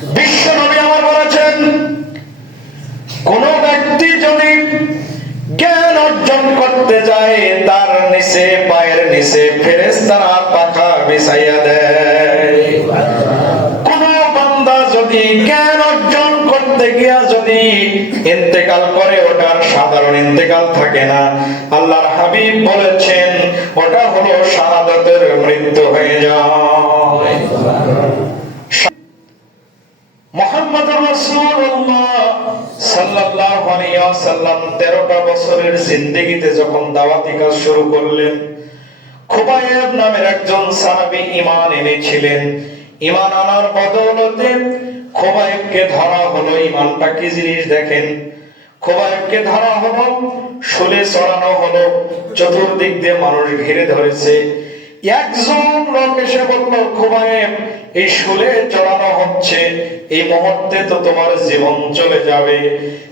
বিশ্ব নবী আমার বলেছেন, কোন ব্যক্তি যদি জ্ঞান অর্জন করতে যায় তার নিচে পায়ের নিচে ফেরেশতারা পাখা বিছাইয়া দেয়। কোন বান্দা যদি জ্ঞান অর্জন করতে গিয়া যদি ইন্তেকাল করে, ওটার সাধারণ ইন্তেকাল থাকে না। আল্লাহর হাবিব বলেছেন ওটা হলো শাহাদাতের মৃত্যু হয়ে যায়। মুহাম্মদুর রাসূলুল্লাহ সাল্লাল্লাহু আলাইহি ওয়াসাল্লাম 13টা বছরের জিন্দেগিতে যখন দাওয়াতি কাজ শুরু করলেন, খুবাইব নামের একজন সাহাবী ঈমান এনেছিলেন। ঈমান আনার বদৌলতে খুবাইবকে ধরা হলো। ঈমানটা কি জিনিস দেখেন, খুবাইবকে ধরা হলো, শুলে চড়ানো হলো, চতুর্দিক দিয়ে মানুষ ঘিরে ধরেছে। একজন লোক এসে বলল, খুবাইব, এই শুলে চড়ানো হচ্ছে, এই মুহূর্তে তো তোমার জীবন চলে যাবে।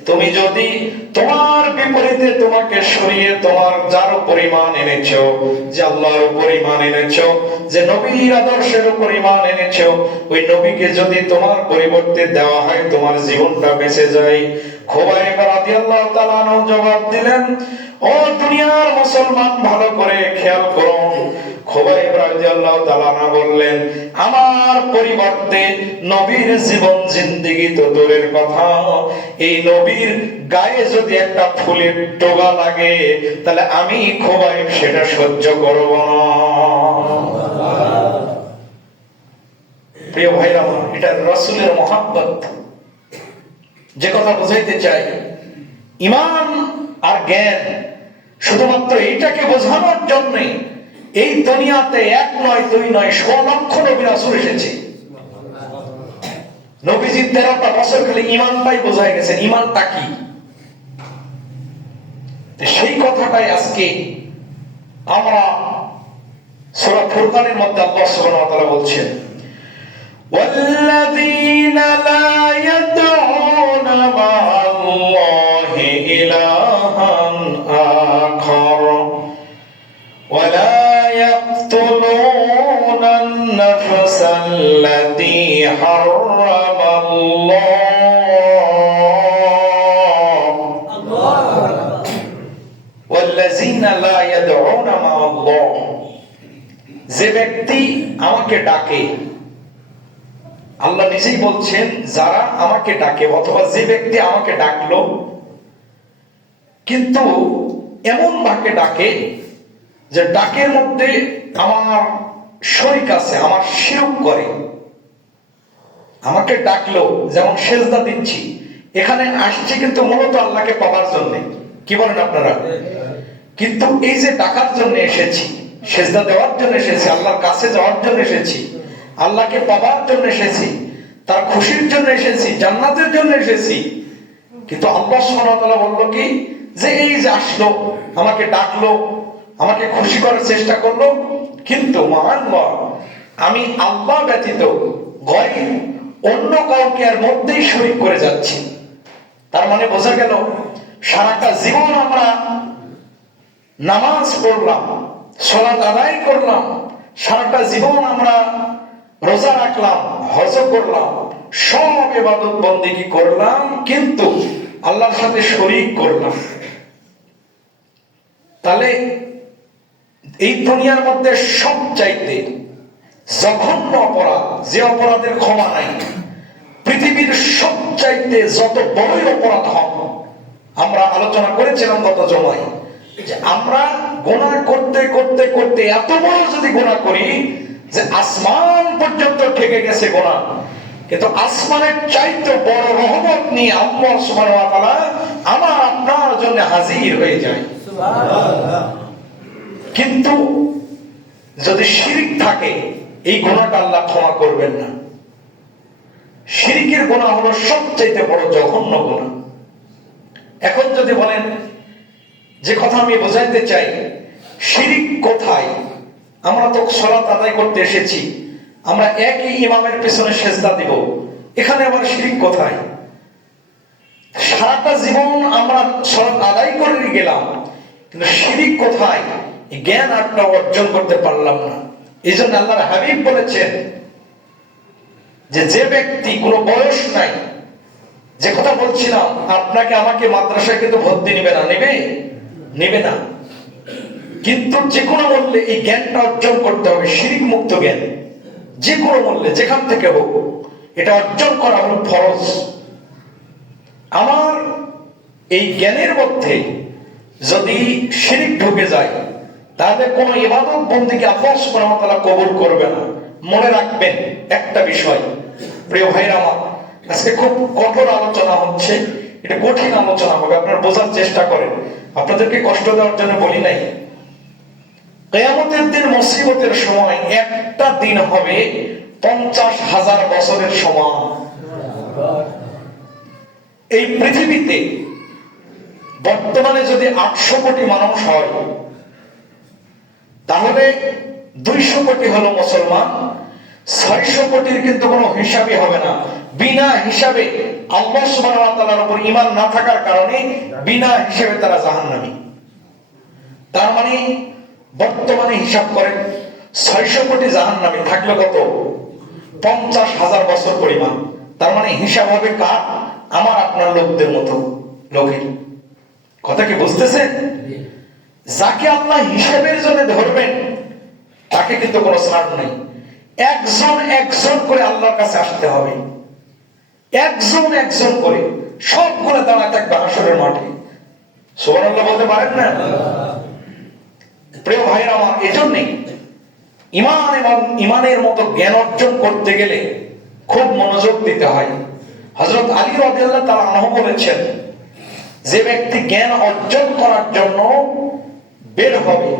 তুমি যদি তোমার বিপরীতে তোমাকে সরিয়ে তোমার যার উপর ঈমান এনেছো, যে আল্লাহর উপর ঈমান এনেছো, যে নবীর আদর্শের উপর ঈমান এনেছো, ওই নবীকে যদি তোমার পরিবর্তে দেওয়া হয় তোমার জীবনটা বেঁচে যায়। খুবাইব রাদিয়াল্লাহু তাআলা আনহু জবাব দিলেন, ও দুনিয়ার মুসলমান, ভালো করে খেয়াল করুন। খুবাইব রাদিয়াল্লাহু তাআলা বললেন, আমার পরিবর্তে নবীর জীবন জিন্দেগি তো দূরের কথা, এই নবীর গায়ে যদি একটা ফুলের টোকা লাগে তাহলে আমি খুবাইব সেটা সহ্য করব না। প্রিয় ভাইরা আমার, এটা রাসূলের মহব্বত। যে কথা বোঝাইতে চাই, ঈমান আর জ্ঞান শুধুমাত্র এইটাকে বোঝানোর জন্য এই দুনিয়াতে এক নয় দুই নয় 100 লক্ষ নবী রাসূল এসেছে। নবীজি 13টা বছর খালি ঈমানটাই বোঝায় গেছে, ঈমানটা কি সেই কথাটাই আজকে আমরা সূরা ফুরকানের মধ্যে আল্লাহ সুবহানাহু ওয়া তাআলা বলছেন, ওয়াল্লাযীনা লা ইয়াদউনা মা'আল্লাহি ইলাহান আখার ওয়া লা ইয়াকতুলুনা আন-নাফসাল্লাতী হারামাল্লাহ। ওয়াল্লাযীনা লা ইয়াদউনা মা'আল্লাহ, যে ব্যক্তি আমাকে ডাকে, আল্লাহ নিজেই বলছেন যারা আমাকে ডাকে, অথবা যে ব্যক্তি আমাকে ডাকলো কিন্তু এমন ভাবে ডাকে যে ডাকের মধ্যে আমার শরীক আছে, আমার শিরক করে। আমাকে ডাকলো, যেমন সেজদা দিচ্ছি, এখানে আসছি কিন্তু মূলত আল্লাহকে পাবার জন্য, কি বলেন আপনারা? কিন্তু এই যে ডাকার জন্য এসেছি, সেজদা দেওয়ার জন্য এসেছি, আল্লাহর কাছে যাওয়ার জন্য এসেছি, আল্লাহকে পাবার জন্য এসেছি, তার খুশির জন্য এসেছি, জান্নাতের জন্য এসেছি। কিন্তু আল্লাহ সুবহানাহু ওয়া তাআলা বলল কি, যে এই যে আসলো, আমাকে ডাকলো, আমাকে খুশি করার চেষ্টা করলো, কিন্তু মা'আল্লাহ, আমি আল্লাহ ব্যতীত গায়র অন্য কাউকে এর মধ্যেই শরীক করে যাচ্ছি। তার মানে বোঝা গেল, সারাটা জীবন আমরা নামাজ পড়লাম, সালাত আদায় করলাম, সারাটা জীবন আমরা রোজা রাখলাম, হজ করলাম, সব ইবাদত বন্দেগী করলাম, কিন্তু আল্লাহর সাথে শরীক করলাম। তাহলে এই দুনিয়ার মধ্যে সবচাইতে জঘন্য অপরাধ, যে অপরাধের ক্ষমা নাই, পৃথিবীর সবচাইতে যত বড়ই অপরাধ হোক, আমরা আলোচনা করেছিলাম গত জমায়, যে আমরা গুনাহ করতে করতে করতে এত বড় যদি গুনাহ করি যে আসমান পর্যন্ত ঠেকে গেছে গুনাহ, কিন্তু আসমানের চাইতে বড় রহমত নিয়ে আল্লাহ সুবহানাহু ওয়া তাআলা আমার আপনার জন্য হাজির হয়ে যায়। সুবহানাল্লাহ। কিন্তু যদি শিরক থাকে, এই গুনাহটা আল্লাহ ক্ষমা করবেন না। শিরকের গুনাহ হলো সবচেয়ে বড় জঘন্য গুনাহ। এখন যদি বলেন, যে কথা আমি বোঝাইতে চাই, শিরক কোথায়? আমরা তো সালাত আদায় করতে এসেছি, আমরা একই ইমামের পেছনে সেজদা দিব, এখানে আবার শিরক কোথায়? সারাটা জীবন আমরা সালাত আদায় করে গেলাম, কিন্তু শিরক কোথায়? জ্ঞান একটা অর্জন করতে পারলাম না। এই জন্য আল্লাহর হাবিব বলেছেন, যে ব্যক্তি কোনো বয়স নাই, যে কথা বলছিলাম আপনাকে আমাকে মাদ্রাসায় কিন্তু ভর্তি নেবে না, নেবে না, কিন্তু যে কোনো মূল্যে এই জ্ঞানটা অর্জন করতে হবে, শিরক মুক্ত জ্ঞান, যে কোনো মূল্যে যেখান থেকে হোক এটা অর্জন করা হলো ফরজ। আমার এই জ্ঞানের মধ্যে যদি শিরক ঢুকে যায় তাহলে কোন ইবাদত বন্দেগী আল্লাহ সুবহানাহু ওয়া তাআলা কবুল করবে না। মনে রাখবেন একটা বিষয়, প্রিয় ভাইরা আমার, আজকে খুব কঠোর আলোচনা হচ্ছে, এটা কঠিন আলোচনা হবে, আপনারা বোঝার চেষ্টা করেন, আপনাদেরকে কষ্ট দেওয়ার জন্য বলি নাই। কিয়ামতের দিন মুসিবতের সময় একটা দিন হবে 50,000 বছরের সমান। এই পৃথিবীতে বর্তমানে যদি 800 কোটি মানুষ হয় তাহলে 200 কোটি হলো মুসলমান, 600 কোটির কিন্তু কোনো হিসাবই হবে না। বিনা হিসাবে আল্লাহ সুবহানাহু ওয়া তাআলার উপর ঈমান না থাকার কারণে বিনা হিসাবে তারা জাহান্নামী। তার মানে বর্তমানে হিসাব করেন 600 কোটি জাহান্নামী থাকলে কত? 50,000 বছর পরিমাণ। তার মানে হিসাব হবে কার? আমার আপনার লোকদের মতো লোকের। কথা কি বুঝতেছেন? যাকে আল্লাহ হিসাবের জন্য ধরবেন তাকে কিন্তু কোনো ছাড় নেই। একজন একজন করে আল্লাহর কাছে আসতে হবে, একজন একজন করে সবগুলো দাঁড়ায় থাকবে হাসরের মাঠে। সুবহানাল্লাহ বলতে পারেন না? প্রিয় ভাইরা আমার, এজন্যই ঈমান এবং ঈমানের মতো জ্ঞান অর্জন করতে গেলে খুব মনোযোগ দিতে হয়। হযরত আলী রাদিয়াল্লাহু তাআলা আনহু বলেছেন, যে ব্যক্তি জ্ঞান অর্জন করার জন্য বের হবে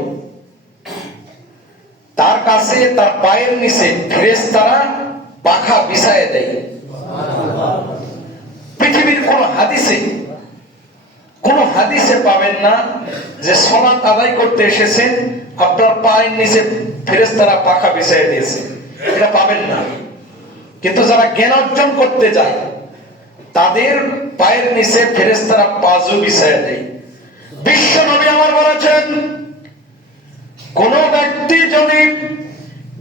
তার কাছে তার পায়ের নিচে ফেরেশতারা পাখা বিছায় দেয়। পৃথিবীর কোন হাদিসে পাবেন না যে সালাত আদায় করতে এসেছেন আপনার পায়ের নিচে ফেরেশতারা পাখা বিছায় দিয়েছে, এটা পাবেন না। কিন্তু যারা জ্ঞান অর্জন করতে যায় তাদের পায়ের নিচে ফেরেশতারা পাজু বিছায় দেয়। বিশ্ব নবী আমার বলেছেন, কোন ব্যক্তি যদি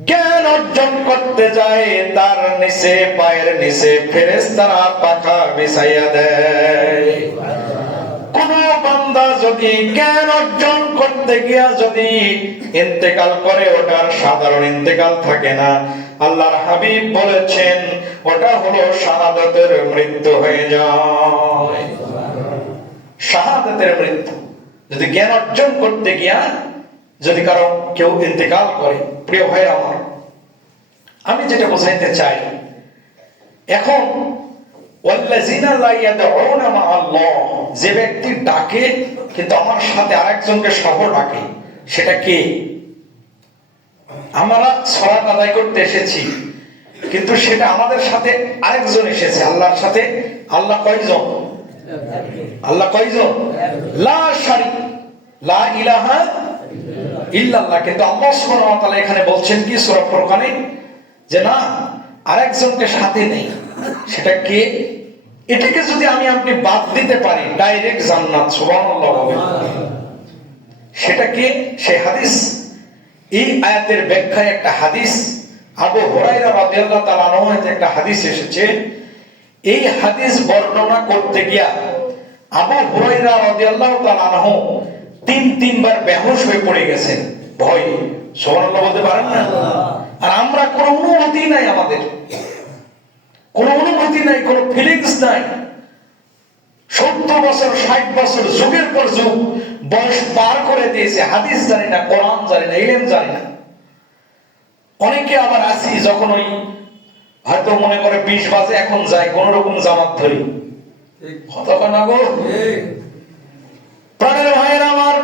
জ্ঞান অর্জন করতে যায় তার নিচে পায়ের নিচে ফেরেশতারা পাখা বিছাইয়া দেয়। কোন বান্দা যদি জ্ঞান অর্জন করতে গিয়া যদি ইন্তেকাল করে, ওটার সাধারণ ইন্তেকাল থাকে না। আল্লাহর হাবিব বলেছেন ওটা হলো শাহাদাতের মৃত্যু হয়ে যায়। শাহাদাতের মৃত্যু যদি জ্ঞান অর্জন করতে গিয়া যদি কারো কেউ ইন্তেকাল করে, প্রিয় ভাই আমার, আমি যেটা বোঝাইতে চাই, এখন ওয়াল্লাযিনা লা ইয়াদউনা মা আল্লাহ, যে ব্যক্তি ডাকে কিন্তু আমার সাথে আরেকজনকে সহ ডাকে, সেটা কে? আমরা সালাত আদায় করতে এসেছি কিন্তু সেটা আমাদের সাথে আরেকজন এসেছে আল্লাহর সাথে। আল্লাহ কয়জন? আল্লাহ কয়জন? লা শারিক, লা ইলাহা ইল্লাল্লাহ। কিন্তু আল্লাহ সুবহানাহু ওয়া তাআলা এখানে বলছেন কি সূরা ফুরকানে, যে না, আরেকজনকে সাথে নেই। সেটা কে? এটাকে যদি আমি আপনি বাদ দিতে পারি ডাইরেক্ট জান্নাত। সুবহানাল্লাহ বলেন। সেটা কে? সেই হাদিস, এই আয়াতের ব্যাখ্যায় একটা হাদিস আবু হুরায়রা রাদিয়াল্লাহু তাআলা আনহু থেকে একটা হাদিস এসেছে। এই হাদিস বর্ণনা করতে গিয়া আবু হুরায়রা রাদিয়াল্লাহু তাআলা আনহু তিনবার বেহুশ হয়ে পড়ে গেছেন ভয়ে। সুবহানাল্লাহ বলতে পারেন না? আর আমরা কোনো অনুভূতি নাই, আমাদের কোনো অনুভূতি নাই, কোনো ফিলিংস নাই। 70 বছর 60 বছর যুগের পর যুগ বয়স পার করে দিয়েছে, হাদিস জানি না, কোরআন জানি না, ইলম জানি না। অনেকে আবার আসি যখন ওই হয়তো মনে করে 20 বাজে এখন যাই কোন রকম জামাত ধরি। কথা না গো প্রাণের ভাইয়েরা আমার,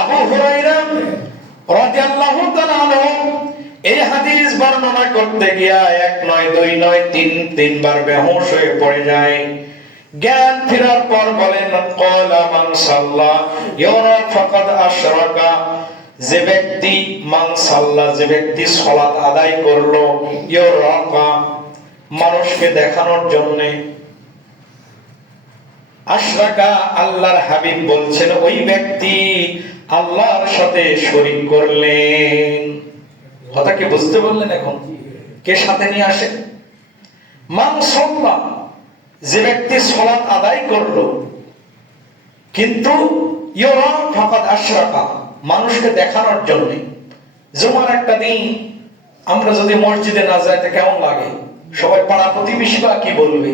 আবু হুরায়রা রাদিয়াল্লাহু তাআলা আনহু এই হাদিস বর্ণনা করতে গিয়া 1 নয় 2 নয় 3বার বেহুশ হয়ে পড়ে যায়। জ্ঞান ফেরার পর বলেন, ক্বালা মান সাল্লা ইয়ারা ফাকাদ আশরাকা, যে ব্যক্তি মান সাল্লা, যে ব্যক্তি সালাত আদায় করলো, ইয়ারা মানুষকে দেখানোর জন্য, আশরাকা আল্লাহর হাবিব বলছেন ওই ব্যক্তি আল্লাহর সাথে শরীক করলেন। কথা কি বুঝতে বললেন? এখন কে সাথে নিয়ে আসে? মান সাল্লা, যে ব্যক্তি সালাত আদায় করলো কিন্তু ইউরা ফাকাদ আশরাকা, মানুষকে দেখানোর জন্য। জুমার একটা দিন আমরা যদি মসজিদে না যাই, কেমন লাগে? সবাই পাড়া প্রতিবেশী বা কি বলবে?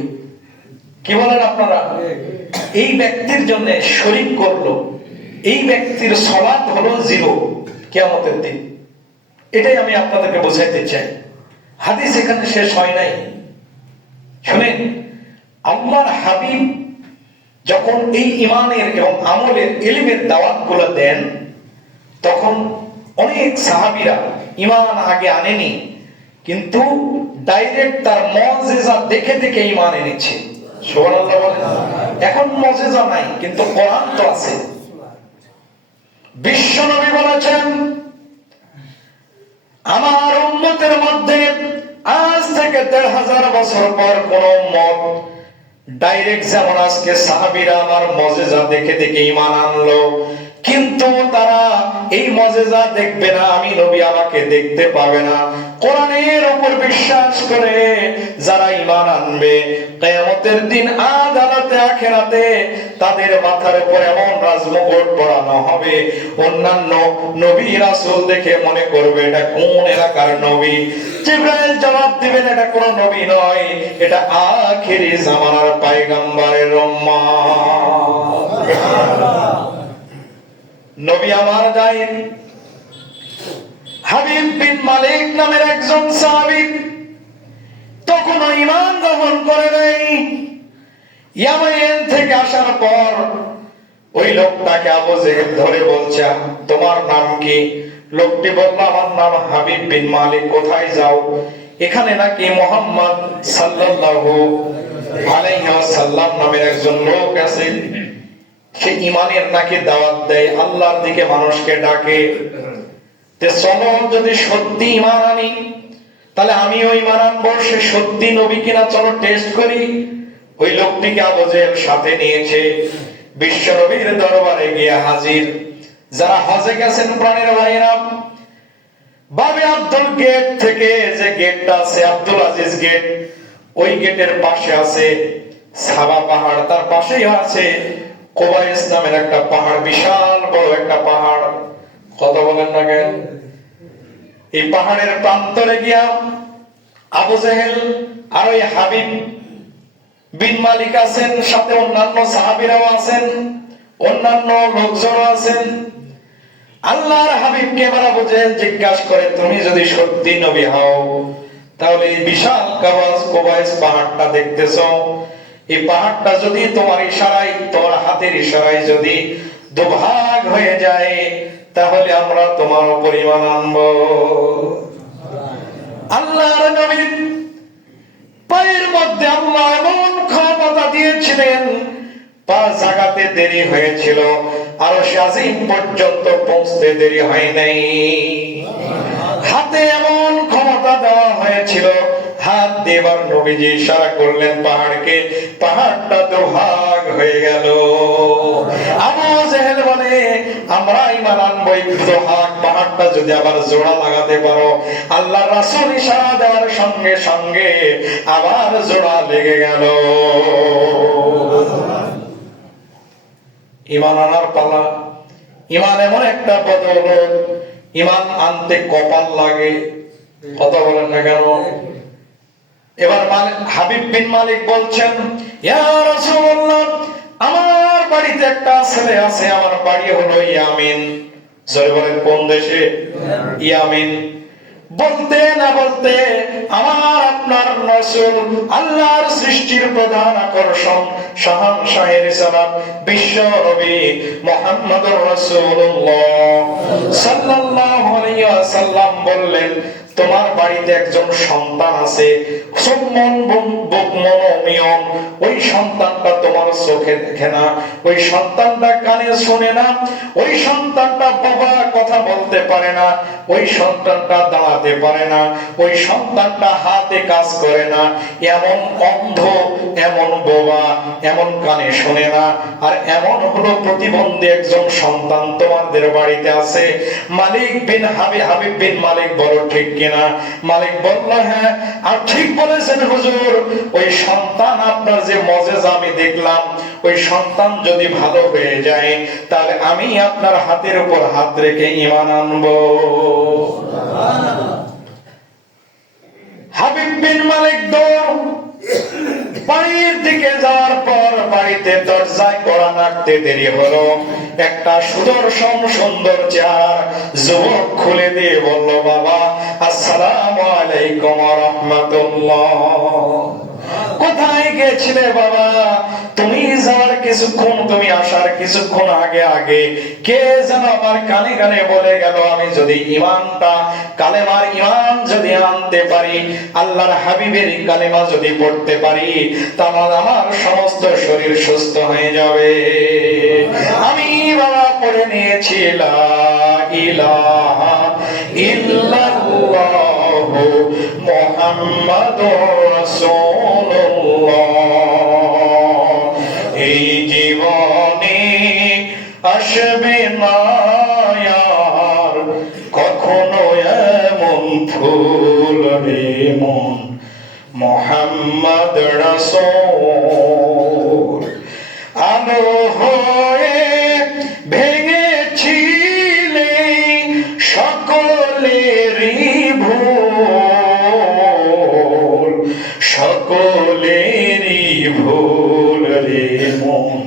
কি বলেন আপনারা? এই ব্যক্তির জন্য শরীক করলো, এই ব্যক্তির সালাত হলো জিরো কিয়ামতের দিন। এটাই আমি আপনাদেরকে বোঝাইতে চাই। হাদিস এখানে শেষ হয় নাই। শুনেন, আল্লাহর হাবিব যখন এই ইমানের এবং আমলের ইলমের দাওয়াত গুলো দেন, তখন অনেক সাহাবীরা ইমান আগে আনেনি, কিন্তু ডাইরেক্ট তার মুজিজা দেখে দেখে ইমান এনেছে। সুবহানাল্লাহ বলেন। এখন মুজিজা নাই, কিন্তু কোরআন তো আছে। বিশ্বনবী বলেছেন, আমার উম্মতের মধ্যে আজ থেকে ১৫০০ বছর পর কোন উম্মত ডাইরেক্ট যেমন আজকে সাহাবীরা আমার মুজিজা দেখে দেখে ঈমান আনলো, কিন্তু তারা এই মুজিজা দেখবে না, আমি নবী আমাকে দেখতে পাবে না। কোরআনের উপর বিশ্বাস করে যারা ঈমান আনবে, কিয়ামতের দিন আদালতে আখিরাতে তাদের মাথার উপর এমন রাজমুকুট পরানো হবে, অন্যান্য নবী রাসূল দেখে মনে করবে এটা কোন এলাকার নবী। জিবরাইল জবাব দিবেন, এটা কোন নবী নয়, এটা আখিরি জামানার পয়গম্বরের উম্মত। নবী আমার দাইন হাবিব বিন মালিক নামের একজন সাহাবী তখনও ঈমান গ্রহণ করে নাই। ইয়ামেন থেকে আসার পর ওই লোকটাকে আবু জেহেল ধরে বলছে, তোমার নাম কি? লোকটি বলল, আমার নাম হাবিব বিন মালিক। কোথায় যাও? এখানে নাকি মুহাম্মদ সাল্লাল্লাহু আলাইহি ওয়াসাল্লাম নামের একজন লোক আছে, সে ঈমানের নাকি দাওয়াত দেয়, আল্লাহর দিকে মানুষকে ডাকে। তে চলো, যদি সত্যি ঈমান আনি তাহলে আমিও ঈমান আনবো, সে সত্যি নবী কিনা চলো টেস্ট করি। ওই লোকটিকে আবু জেহেল সাথে নিয়েছে, বিশ্ব নবীর দরবারে গিয়ে হাজির। যারা হজে গেছেন প্রাণের ভাইরা, বাবে আব্দুল গেট থেকে যে গেটটা আছে, আব্দুল আজিজ গেট, ওই গেটের পাশে আছে সাবা পাহাড়, তার পাশেই আছে কোবাইস নামের একটা পাহাড়, বিশাল বড় একটা পাহাড়। কথা বলেন না কেন? এই পাহাড়ের প্রান্তরে গিয়া আবু জেহেল আর ওই হাবিব বিন মালিক আছেন, সাথে অন্যান্য সাহাবীরাও আছেন, অন্যান্য লোকজনও আছেন। আল্লাহর হাবিবকে এবার আবু জেহেল জিজ্ঞাসা করে, তুমি যদি সত্যি নবী হও তাহলে এই বিশাল কোবাইস পাহাড়টা দেখতেছো, এই পাহাড়টা যদি তোমার ইশারায়, তোমার হাতের ইশারায় যদি দুভাগ হয়ে যায়, তাহলে আমরা তোমার উপর ঈমান আনবো। আল্লাহর নবী পায়ের মধ্যে আল্লাহ এমন ক্ষমতা দিয়েছিলেন, পা জাগাতে দেরি হয়েছিল, আরশ আজিম পর্যন্ত পৌঁছতে দেরি হয় নাই। হাতে এমন ক্ষমতা দেওয়া হয়েছিল, হাত দেবার নবীজি ইশারা করলেন পাহাড়কে, পাহাড়টা দুভাগ হয়ে গেল। আবু জেহেল বলে, আমরা ঈমান আনবো, দুভাগ পাহাড়টা যদি আবার জোড়া লাগাতে পারো। আল্লাহর রাসূল ইশারা দেওয়ার সঙ্গে সঙ্গে আবার জোড়া লেগে গেল। ঈমান আনার পালা। ঈমান এমন একটা বদৌলত, ঈমান আনতে কপাল লাগে। কথা বলেন না কেন? এবার হাবিব বিন মালিক বলছেন, ইয়া রাসূলুল্লাহ, আমার বাড়িতে একটা ছেলে আছে, আমার বাড়ি হলো ইয়ামিন। জোরে বলেন, কোন দেশে? ইয়ামিন। বলতে না বলতে আমার আপনার রাসূল, আল্লাহর সৃষ্টির প্রধান আকর্ষণ, শাহানশাহে রিসালাত, বিশ্ব নবী মুহাম্মদুর রাসূলুল্লাহ সাল্লাল্লাহু আলাইহি ওয়াসাল্লাম বললেন, তোমার বাড়িতে একজন সন্তান আছে, ওই সন্তানটা তোমার চোখে দেখে না, ওই সন্তানটা কানে শোনে না, ওই সন্তানটা বাবা কথা বলতে পারে না, ওই সন্তানটা দাঁড়াতে পারে না, ওই সন্তানটা হাতে কাজ করে না, এমন অন্ধ, এমন বোবা, এমন কানে শোনে না, আর এমন হলো প্রতিবন্ধী একজন সন্তান তোমাদের বাড়িতে আছে। মালিক বিন হাবিব বিন মালিক বড় ঠিক কিনা? মালিক বলল হ্যাঁ। আর ঠিক বলেছেন হুজুর, ওই সন্তান আপনার যে মজেজা আমি দেখলাম, ওই সন্তান যদি ভালো হয়ে যায় তাহলে আমি আপনার হাতের উপর হাত রেখে ঈমান আনবো। হাবিব বিন মালিক বাড়ির দিকে যাওয়ার পর বাড়িতে দরজায় কড়া নাড়তে দেরি হলো। একটা সুদর্শন সুন্দর চেহারার যুবক খুলে দিয়ে বলল, বাবা আসসালামু আলাইকুম ওয়া রাহমাতুল্লাহ। কোথায় গেছিলে বাবা? তুমি যাওয়ার কিছুক্ষণ, তুমি আসার কিছুক্ষণ আগে আগে কে যেন আমার কানে কানে বলে গেল, আমি যদি ঈমানটা, কালেমার ঈমান যদি আনতে পারি, আল্লাহর হাবিবের কালেমা যদি পড়তে পারি, তাহলে আমার সমস্ত শরীর সুস্থ হয়ে যাবে। আমি বাবা পড়ে নিয়েছি লা ইলাহা ইল্লাল্লাহু মুহাম্মাদুর রাসূলুল্লাহ। এই জীবনে আসবে না আর কখনো এমন ফুল রে মন, মুহাম্মদ রাসূল আলো হয়ে ভেঙেছিলে সকলেরই ভুল, সকলেরই ভুল রে মন,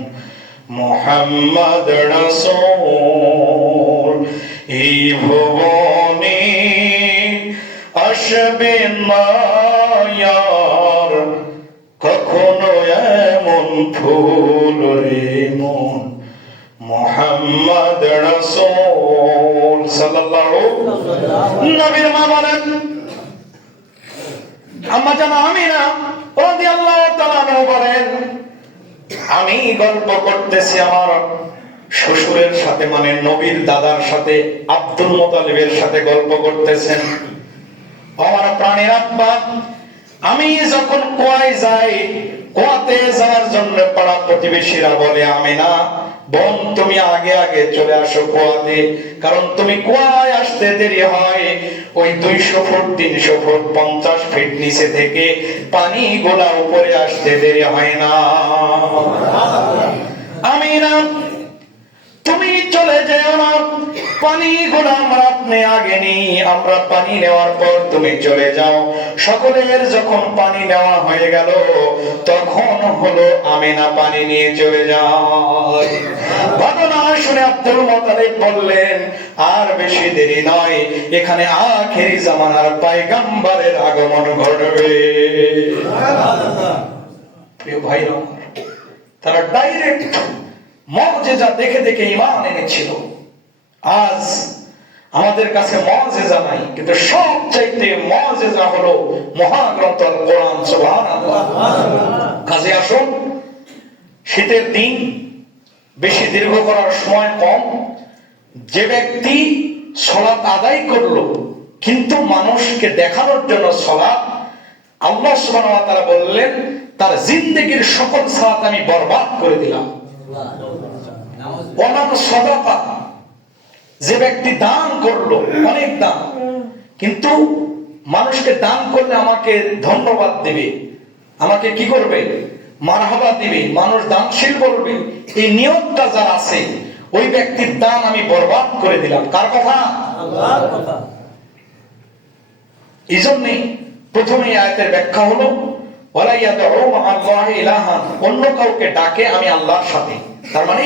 মুহাম্মদ রাসূল। এই ভুবনে আসবে না আর কখনো এমন ফুল রে মন, মুহাম্মদ রাসূল সাল্লাল্লাহু। নবীর মা বলেন, আম্মা জান আমিনা রাদিয়াল্লাহু তাআলা বলেন, আমি গল্প করতেছি আমার শ্বশুরের সাথে, মানে নবীর দাদার সাথে, আব্দুল মুতালিবের সাথে গল্প করতেছেন। আমার প্রাণের আব্বা, আমি যখন কুয়ায় যাই, কুয়াতে যাওয়ার জন্য পাড়া প্রতিবেশীরা বলে, আমিনা বোন তুমি আগে আগে চলে আসো কুয়াতে, কারণ তুমি কুয়ায় আসতে দেরি হয়, ওই 200 ফুট 300 ফুট 50 ফিট নিচে থেকে পানি গোলা উপরে আসতে দেরি হয় না। আমিনা তুমি চলে যেও না, পানি গোলা আমরা আপনি আগে নিই, আমরা পানি নেওয়ার পর তুমি চলে যাও। সকলের যখন পানি নেওয়া হয়ে গেল, তখন হলো আমিনা পানি নিয়ে চলে যায়। ঘটনা শুনে আব্দুল মুতালিব বললেন, আর বেশি দেরি নয়, এখানে আখেরি জামানার পয়গম্বরের আগমন ঘটবে। প্রিয় ভাইরা, তারা ডাইরেক্ট মুজিজা দেখে দেখে ঈমান এনেছিল। আজ আমাদের কাছে মুজিজা নাই, কিন্তু সবচাইতে মুজিজা হলো মহাগ্রন্থ আল কোরআন। সুবহানাল্লাহ। কাজে আসুন, শীতের দিন, বেশি দীর্ঘ করার সময় কম, যে ব্যক্তি সালাত আদায় করলো কিন্তু মানুষকে দেখানোর জন্য সালাত, আল্লাহ সুবহানাহু ওয়া তাআলা বললেন তার জিন্দেগীর সকল সালাত আমি বরবাদ করে দিলাম। অনার সাদাকা, যে ব্যক্তি দান করলো, অনেক দান, কিন্তু মানুষকে দান করলে আমাকে ধন্যবাদ দিবে, আমাকে কি করবে, মারহাবা দিবে, মানুষ দানশীল বলবে, এই নিয়তটা যার আছে, ওই ব্যক্তির দান আমি বরবাদ করে দিলাম। কার কথা? আল্লাহর কথা। এই জন্যে প্রথমে আয়াতের ব্যাখ্যা হলো ওয়ালা ইয়াদউ মা'আল্লাহি ইলাহান, অন্য কাউকে ডাকে আমি আল্লাহর সাথে। তার মানে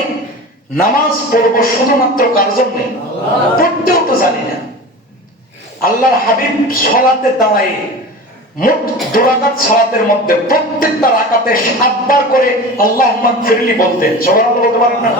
নামাজ পড়বো শুধুমাত্র কার জন্য? পড়তেও তো জানি না। আল্লাহর হাবিব সালাতে দাঁড়ায় মোট 2 রাকাত সালাতের মধ্যে প্রত্যেকটা রাকাতে 7 বার করে আল্লাহুম্মা গফিরলি বলতেন। সুবহানাল্লাহ বলতে পারেন না?